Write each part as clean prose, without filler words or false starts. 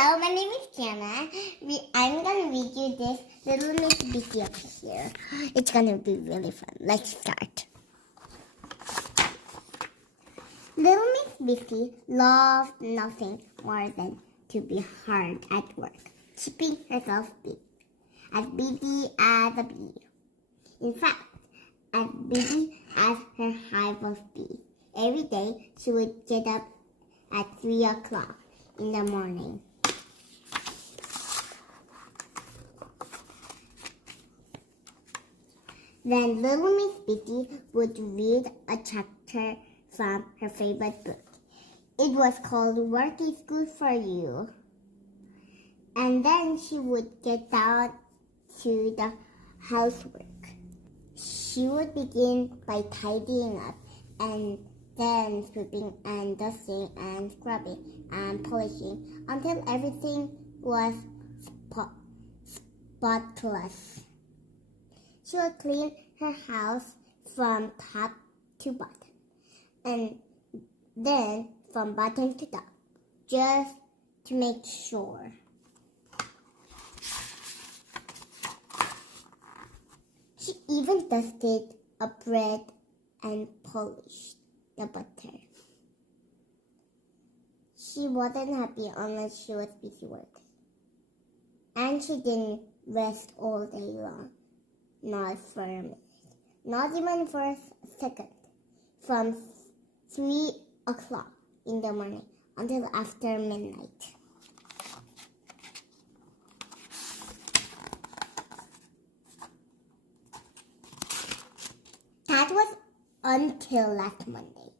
Hello, my name is Kiana. I'm going to read you this little Miss Busy up here. It's going to be really fun. Let's start. Little Miss Busy loved nothing more than to be hard at work, keeping herself as busy as a bee. In fact, as busy as her hive of bees. Every day, she would get up at 3 o'clock in the morning. Then little Miss Busy would read a chapter from her favorite book. It was called Work is Good for You. And then she would get down to the housework. She would begin by tidying up and then sweeping and dusting and scrubbing and polishing until everything was spotless. She would clean her house from top to bottom and then from bottom to top just to make sure. She even dusted a bread and polished the butter. She wasn't happy unless she was busy working. And she didn't rest all day long, not for a minute, not even for a second, from 3 o'clock in the morning until after midnight. That was until last Monday.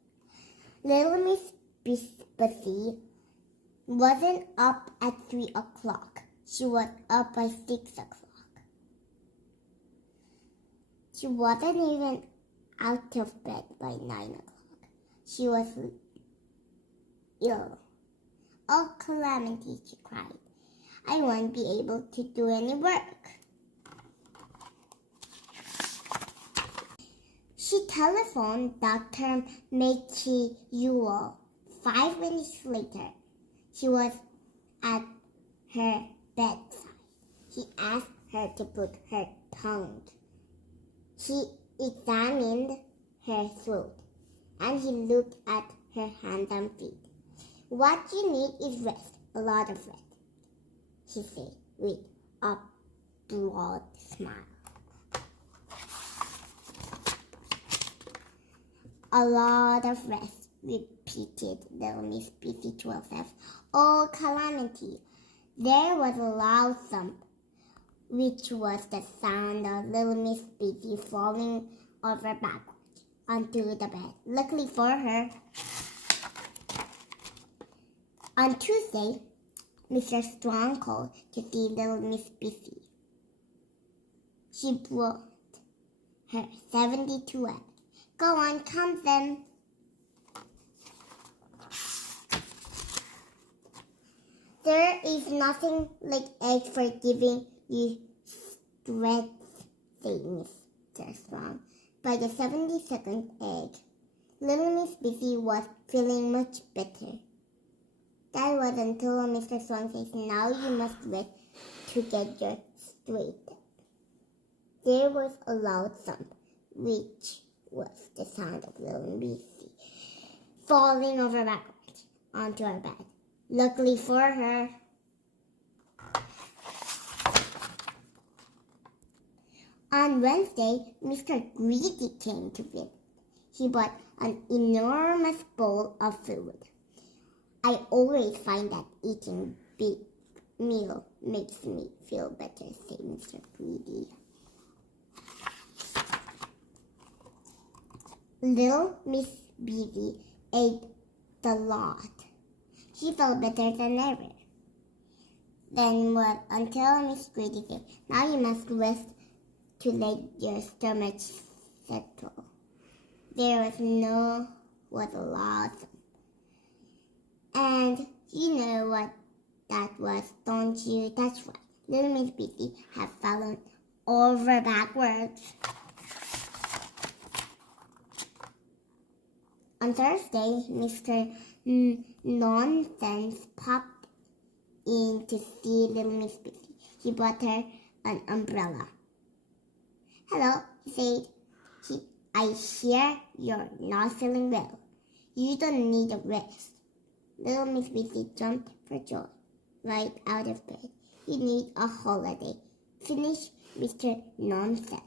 Little Miss Busy wasn't up at 3 o'clock. She was up by 6 o'clock. She wasn't even out of bed by 9 o'clock. She was ill. Oh, Calamity, she cried. I won't be able to do any work. She telephoned Dr. Mickey Ewell. 5 minutes later, she was at her bedside. He asked her to put her tongue. He examined her throat, and he looked at her hands and feet. What you need is rest, a lot of rest, he said with a broad smile. A lot of rest, repeated little Miss Busy to herself. Oh, Calamity! There was a loud thump, which was the sound of little Miss Busy falling over backwards onto the bed. Luckily for her, on Tuesday, Mr. Strong called to see little Miss Busy. She brought her 72 eggs. Go on, count them. There is nothing like eggs for giving you strength, said Mr. Strong. By the 72nd egg, little Miss Busy was feeling much better. That was until Mr. Strong said, now you must rest to get your strength. There was a loud thump, which was the sound of little Busy falling over backwards onto her bed. Luckily for her, on Wednesday, Mr. Greedy came to visit. He bought an enormous bowl of food. I always find that eating big meal makes me feel better, said Mr. Greedy. Little Miss Busy ate a lot. She felt better than ever. Then what? Until Miss Greedy said, now you must rest to let your stomach settle. There was a lot. And you know what that was, don't you? That's right. Little Miss Busy had fallen over backwards. On Thursday, Mr. Nonsense popped in to see little Miss Busy. He brought her an umbrella. Hello, he said. I hear you're not feeling well. You don't need a rest. Little Miss Busy jumped for joy, right out of bed. You need a holiday. Finish, Mr. Nonsense.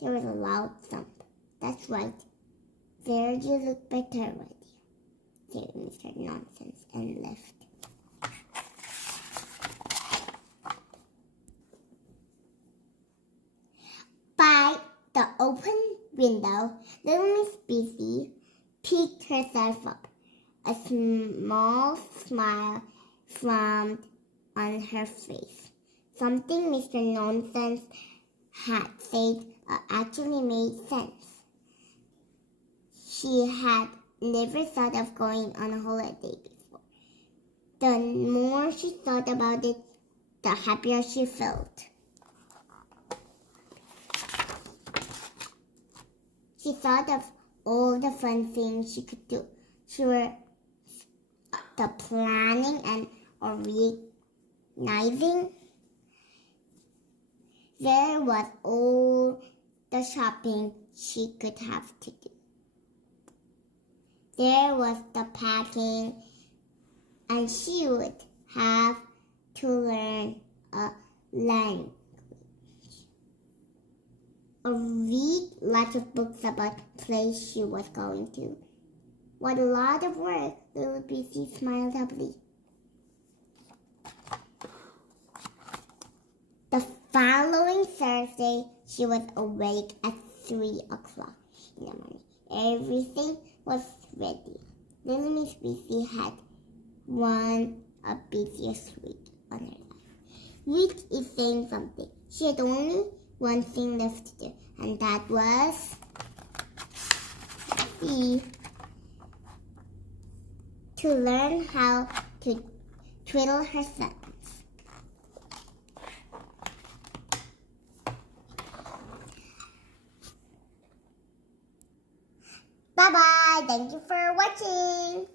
There was a loud thump. That's right. There you look better already, said Mr. Nonsense and left. By the open window, little Miss Busy picked herself up. A small smile formed on her face. Something Mr. Nonsense had said actually made sense. She had never thought of going on a holiday before. The more she thought about it, the happier she felt. She thought of all the fun things she could do. Sure, the planning and organizing. There was all the shopping she could have to do. There was the packing, and she would have to learn a language. Or read lots of books about the place she was going to. What a lot of work, little Busy smiled happily. The following Thursday, she was awake at 3 o'clock in the morning. Everything was ready. Little Miss Busy had one of the busiest week on her life. Which is saying something. She had only one thing left to do, and that was to learn how to twiddle her thumbs. Bye-bye. Thank you for watching.